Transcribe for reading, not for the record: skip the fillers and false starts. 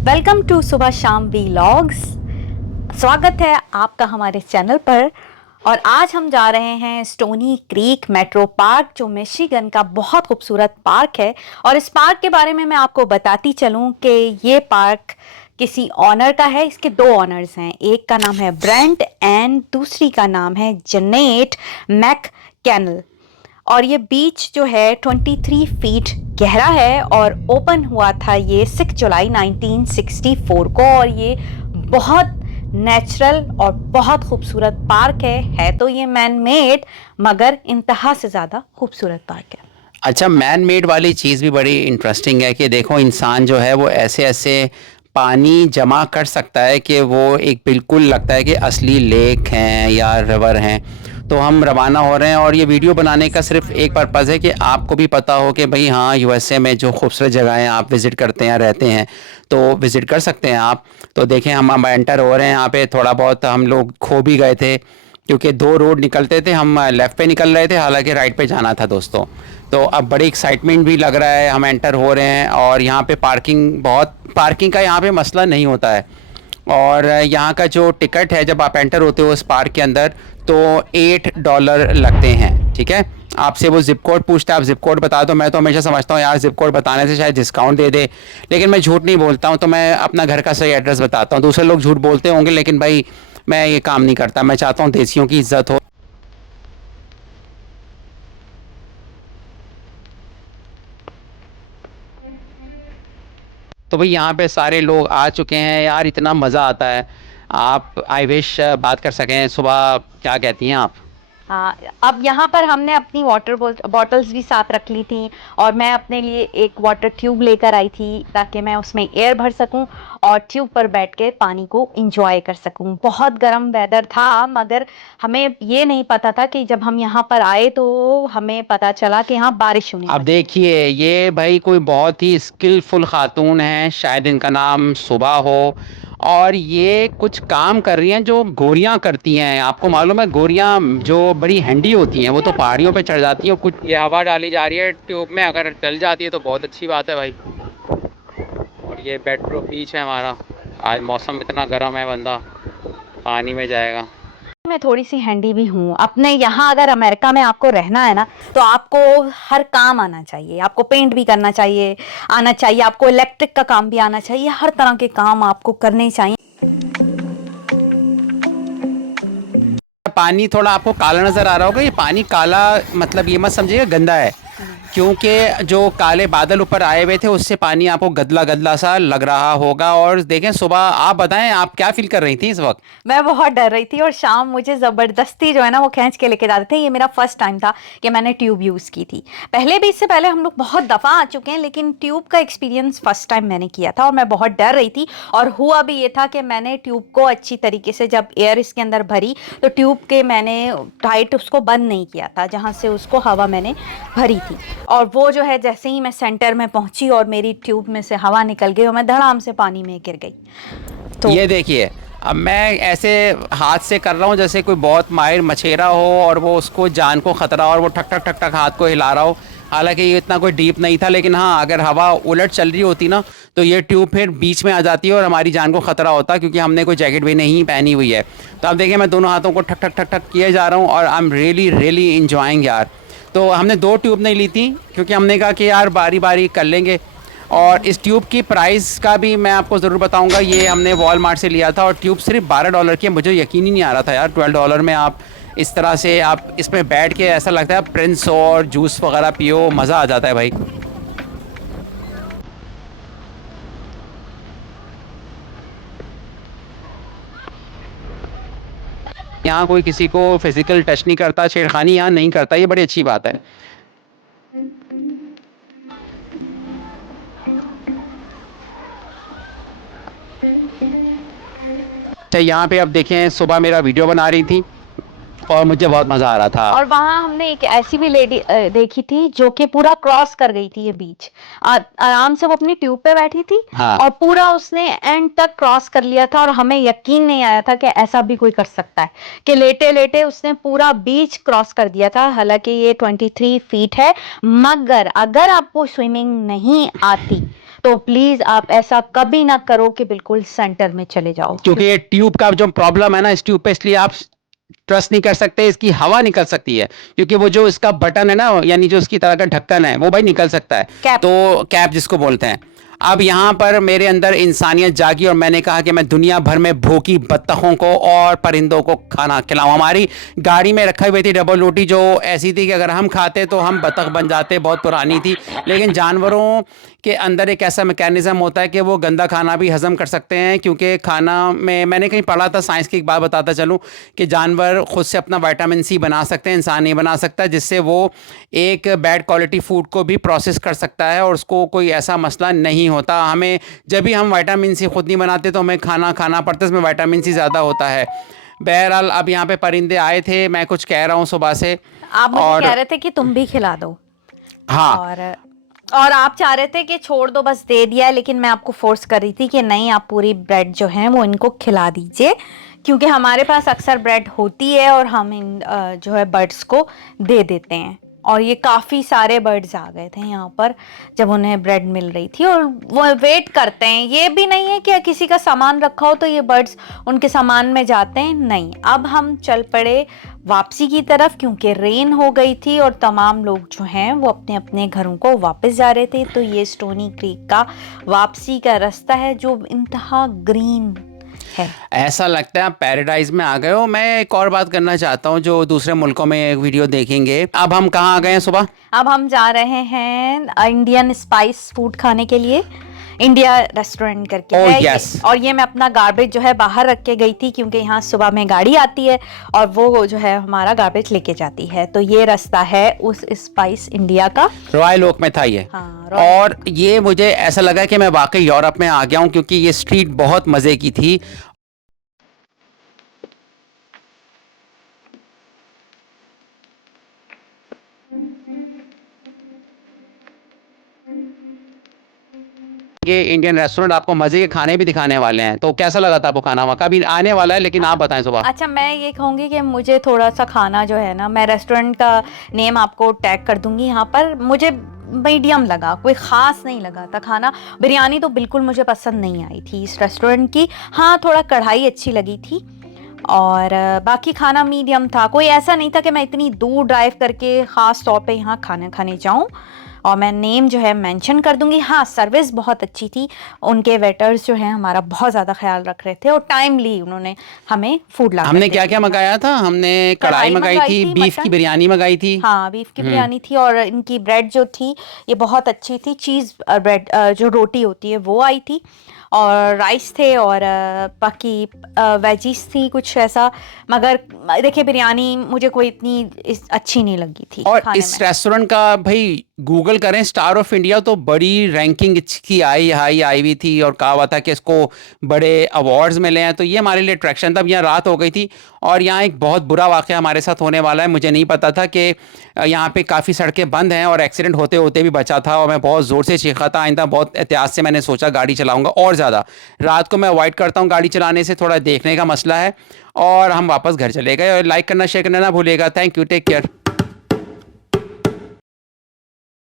Welcome to सुबह शाम vlogs. स्वागत है आपका हमारे चैनल पर। और आज हम जा रहे हैं स्टोनी क्रीक मेट्रो पार्क, जो मिशिगन का बहुत खूबसूरत पार्क है। और इस पार्क के बारे में मैं आपको बताती चलूं कि ये पार्क किसी ऑनर का है। इसके दो ऑनर्स हैं, एक का नाम है ब्रेंट एंड दूसरी का नाम है जनेट मैककैनल। और ये बीच जो है 23 फीट गहरा है और ओपन हुआ था ये 6 जुलाई 1964 को। और ये बहुत नेचुरल और बहुत खूबसूरत पार्क है तो ये मैन मेड, मगर इंतहा से ज़्यादा खूबसूरत पार्क है। अच्छा, मैन मेड वाली चीज़ भी बड़ी इंटरेस्टिंग है कि देखो इंसान जो है वो ऐसे ऐसे पानी जमा कर सकता है कि वो एक बिल्कुल लगता है कि असली लेक हैं या रिवर हैं। तो हम रवाना हो रहे हैं और ये वीडियो बनाने का सिर्फ एक पर्पज़ है कि आपको भी पता हो कि भाई हाँ, यूएसए में जो खूबसूरत जगहें आप विज़िट करते हैं, रहते हैं, तो विज़िट कर सकते हैं आप। तो देखें, हम एंटर हो रहे हैं यहाँ पे। थोड़ा बहुत हम लोग खो भी गए थे क्योंकि दो रोड निकलते थे, हम लेफ़्ट पे निकल रहे थे, हालांकि राइट पे जाना था दोस्तों। तो अब बड़ी एक्साइटमेंट भी लग रहा है, हम एंटर हो रहे हैं और यहाँ पे पार्किंग का यहाँ पे मसला नहीं होता है। और यहाँ का जो टिकट है, जब आप एंटर होते हो उस पार्क के अंदर, तो $8 लगते हैं। ठीक है, आपसे वो ज़िप कोड पूछता है, आप ज़िप कोड बता दो। मैं तो हमेशा समझता हूँ यार ज़िप कोड बताने से शायद डिस्काउंट दे दे, लेकिन मैं झूठ नहीं बोलता हूँ, तो मैं अपना घर का सही एड्रेस बताता हूँ। दूसरे लोग झूठ बोलते होंगे, लेकिन भाई मैं ये काम नहीं करता। मैं चाहता हूँ देसियों की इज्जत हो। तो भाई यहाँ पे सारे लोग आ चुके हैं यार, इतना मज़ा आता है। आप आई विश बात कर सकें। सुबह क्या कहती हैं आप? हाँ, अब यहाँ पर हमने अपनी वाटर बॉटल्स भी साथ रख ली थी। और मैं अपने लिए एक वाटर ट्यूब लेकर आई थी ताकि मैं उसमें एयर भर सकूं और ट्यूब पर बैठ के पानी को इंजॉय कर सकूं। बहुत गर्म वेदर था, मगर हमें ये नहीं पता था कि जब हम यहाँ पर आए तो हमें पता चला कि यहाँ बारिश होने अब वाली। देखिए, ये भाई कोई बहुत ही स्किलफुल खातून है, शायद इनका नाम सुबह हो, और ये कुछ काम कर रही हैं जो गोरियां करती हैं। आपको मालूम है, गोरियां जो बड़ी हैंडी होती हैं वो तो पहाड़ियों पे चढ़ जाती हैं। कुछ ये हवा डाली जा रही है ट्यूब में, अगर चल जाती है तो बहुत अच्छी बात है भाई। और ये पेट्रो बीच है हमारा। आज मौसम इतना गर्म है, बंदा पानी में जाएगा। मैं थोड़ी सी हैंडी भी हूँ अपने यहाँ। अगर अमेरिका में आपको रहना है ना, तो आपको हर काम आना चाहिए। आपको पेंट भी करना चाहिए, आना चाहिए। आपको इलेक्ट्रिक का काम भी आना चाहिए। हर तरह के काम आपको करने चाहिए। पानी थोड़ा आपको काला नज़र आ रहा होगा। ये पानी काला मतलब ये मत समझिएगा गंदा है, क्योंकि जो काले बादल ऊपर आए हुए थे उससे पानी आपको गदला गदला सा लग रहा होगा। और देखें, सुबह आप बताएं आप क्या फील कर रही थी इस वक्त? मैं बहुत डर रही थी और शाम मुझे ज़बरदस्ती जो है ना वो खींच के लेके जाते थे। ये मेरा फर्स्ट टाइम था कि मैंने ट्यूब यूज़ की थी। पहले भी, इससे पहले हम लोग बहुत दफ़ा आ चुके हैं, लेकिन ट्यूब का एक्सपीरियंस फर्स्ट टाइम मैंने किया था और मैं बहुत डर रही थी। और हुआ भी ये था कि मैंने ट्यूब को अच्छी तरीके से, जब एयर इसके अंदर भरी, तो ट्यूब के मैंने टाइट उसको बंद नहीं किया था जहाँ से उसको हवा मैंने भरी थी। और वो जो है, जैसे ही मैं सेंटर में पहुंची और मेरी ट्यूब में से हवा निकल गई और मैं धड़ाम से पानी में गिर गई। तो ये देखिए, अब मैं ऐसे हाथ से कर रहा हूँ जैसे कोई बहुत माहिर मछेरा हो और वो उसको जान को ख़तरा हो और वो ठक ठक ठक ठक हाथ को हिला रहा हो। हालांकि ये इतना कोई डीप नहीं था, लेकिन हाँ, अगर हवा उलट चल रही होती ना तो ये ट्यूब फिर बीच में आ जाती है और हमारी जान को ख़तरा होता, क्योंकि हमने कोई जैकेट भी नहीं पहनी हुई है। तो अब देखिए, मैं दोनों हाथों को ठक ठक ठक ठक किए जा रहा हूँ और I am really really enjoying यार। तो हमने दो ट्यूब नहीं ली थी क्योंकि हमने कहा कि यार बारी बारी कर लेंगे। और इस ट्यूब की प्राइस का भी मैं आपको ज़रूर बताऊंगा। ये हमने वॉलमार्ट से लिया था और ट्यूब सिर्फ $12 की है। मुझे यकीन ही नहीं आ रहा था यार, $12 में आप इस तरह से आप इसमें बैठ के ऐसा लगता है प्रिंस हो और जूस वगैरह पियो, मज़ा आ जाता है भाई। यहाँ कोई किसी को फिज़िकल टच नहीं करता, छेड़खानी यहाँ नहीं करता, ये बड़ी अच्छी बात है। अच्छा, यहाँ पे अब देखें, सुबह मेरा वीडियो बना रही थी और मुझे बहुत मज़ा आ रहा था। और वहां हमने एक ऐसी भी लेडी देखी थी जो कि पूरा क्रॉस कर गई थी ये बीच। आराम से वो अपनी ट्यूब पे बैठी थी हाँ, और पूरा उसने एंड तक क्रॉस कर लिया था। और हमें यकीन नहीं आया था कि ऐसा भी कोई कर सकता है कि लेटे लेटे उसने पूरा बीच क्रॉस कर दिया था। हालांकि ये 23 फीट है, मगर अगर आपको स्विमिंग नहीं आती तो प्लीज आप ऐसा कभी ना करो कि बिल्कुल सेंटर में चले जाओ। क्योंकि ये ट्यूब का जो प्रॉब्लम है ना, इस ट्यूब पे, इसलिए आप ट्रस्ट नहीं कर सकते, इसकी हवा निकल सकती है, क्योंकि वो जो इसका बटन है ना, यानी जो इसकी तरह का ढक्कन है, वो भाई निकल सकता है। कैप। तो कैप जिसको बोलते हैं। अब यहाँ पर मेरे अंदर इंसानियत जागी और मैंने कहा कि मैं दुनिया भर में भूखी बत्तखों को और परिंदों को खाना खिलाऊं। हमारी गाड़ी में रखी हुई थी डबल रोटी, जो ऐसी थी कि अगर हम खाते तो हम बत्तख बन जाते, बहुत पुरानी थी। लेकिन जानवरों के अंदर एक ऐसा मैकेनिज्म होता है कि वो गंदा खाना भी हजम कर सकते हैं, क्योंकि खाना में मैंने कहीं पढ़ा था, साइंस की एक बात बताता चलूँ, कि जानवर खुद से अपना विटामिन सी बना सकते हैं, इंसान नहीं बना सकता, जिससे वो एक बैड क्वालिटी फूड को भी प्रोसेस कर सकता है और उसको कोई ऐसा मसला नहीं होता। हमें जब भी हम विटामिन सी खुद नहीं बनाते तो हमें खाना खाना पड़ता है, इसमें विटामिन सी ज़्यादा होता है। बहरहाल अब यहाँ पे परिंदे आए थे, मैं कुछ कह रहा हूँ सुबह से, आप मुझे और कह रहे थे कि तुम भी खिला दो। हाँ, और आप चाह रहे थे कि छोड़ दो, बस दे दिया है, लेकिन मैं आपको फोर्स कर रही थी कि नहीं, आप पूरी ब्रेड जो है वो इनको खिला दीजिए, क्योंकि हमारे पास अक्सर ब्रेड होती है और हम इन जो है बर्ड्स को दे देते हैं। और ये काफ़ी सारे बर्ड्स आ गए थे यहाँ पर जब उन्हें ब्रेड मिल रही थी, और वो वेट करते हैं। ये भी नहीं है कि किसी का सामान रखा हो तो ये बर्ड्स उनके सामान में जाते हैं, नहीं। अब हम चल पड़े वापसी की तरफ, क्योंकि रेन हो गई थी और तमाम लोग जो हैं वो अपने अपने घरों को वापस जा रहे थे। तो ये स्टोनी क्रीक का वापसी का रास्ता है जो इंतहा ग्रीन है। ऐसा लगता है आप पैराडाइज में आ गए हो। मैं एक और बात करना चाहता हूँ, जो दूसरे मुल्कों में वीडियो देखेंगे। अब हम कहाँ आ गए हैं सुबह? अब हम जा रहे हैं इंडियन स्पाइस फूड खाने के लिए, इंडिया रेस्टोरेंट करके Oh, है yes. और ये मैं अपना गार्बेज जो है बाहर रख के गई थी, क्योंकि यहाँ सुबह में गाड़ी आती है और वो जो है हमारा गार्बेज लेके जाती है। तो ये रास्ता है उस स्पाइस इंडिया का, रॉयल ओक में था ये। हाँ, और ये मुझे ऐसा लगा कि मैं वाकई यूरोप में आ गया हूँ, क्योंकि ये स्ट्रीट बहुत मज़े की थी। ये इंडियन रेस्टोरेंट आपको मजे के खाने भी दिखाने वाले हैं, तो कैसा लगा था आपको खाना? वहाँ का भी आने वाला है, लेकिन आप बताएं सुबह। अच्छा, मैं ये कहूँगी कि मुझे थोड़ा सा खाना जो है ना, मैं रेस्टोरेंट का नेम आपको टैग कर दूंगी यहाँ पर, मुझे मीडियम लगा, कोई ख़ास नहीं लगा था खाना। बिरयानी तो बिल्कुल मुझे पसंद नहीं आई थी इस रेस्टोरेंट की, हाँ थोड़ा कढ़ाई अच्छी लगी थी, और बाकी खाना मीडियम था। कोई ऐसा नहीं था कि मैं इतनी दूर ड्राइव करके ख़ास तौर पे यहाँ खाना खाने जाऊँ। और मैं नेम जो है मेंशन कर दूंगी। हाँ, सर्विस बहुत अच्छी थी, उनके वेटर्स जो हैं हमारा बहुत ज़्यादा ख्याल रख रहे थे और टाइमली उन्होंने हमें फूड ला। हमने क्या क्या मंगाया था? हमने कढ़ाई मंगाई थी, बीफ की बिरयानी मंगाई थी। हाँ, बीफ की बिरयानी थी, और इनकी ब्रेड जो थी ये बहुत अच्छी थी, चीज़ ब्रेड जो रोटी होती है वो आई थी, और राइस थे, और बाकी वेजीज थी कुछ ऐसा। मगर देखिए, बिरयानी मुझे कोई इतनी अच्छी नहीं लगी थी। और इस रेस्टोरेंट का भाई गूगल करें, स्टार ऑफ इंडिया, तो बड़ी रैंकिंग इसकी आई हुई थी, और कहा हुआ था कि इसको बड़े अवार्ड्स मिले हैं। तो ये हमारे लिए अट्रैक्शन था। अब यहाँ रात हो गई थी और यहाँ एक बहुत बुरा वाक़या हमारे साथ होने वाला है। मुझे नहीं पता था कि यहाँ पे काफ़ी सड़कें बंद हैं, और एक्सीडेंट होते होते भी बचा था, और मैं बहुत ज़ोर से चीखा था। आइंदा बहुत एहतियात से मैंने सोचा गाड़ी चलाऊँगा, और ज़्यादा रात को मैं अवॉइड करता हूँ गाड़ी चलाने से, थोड़ा देखने का मसला है। और हम वापस घर चले गए। और लाइक करना, शेयर करना ना भूलिएगा। Thank you, take care.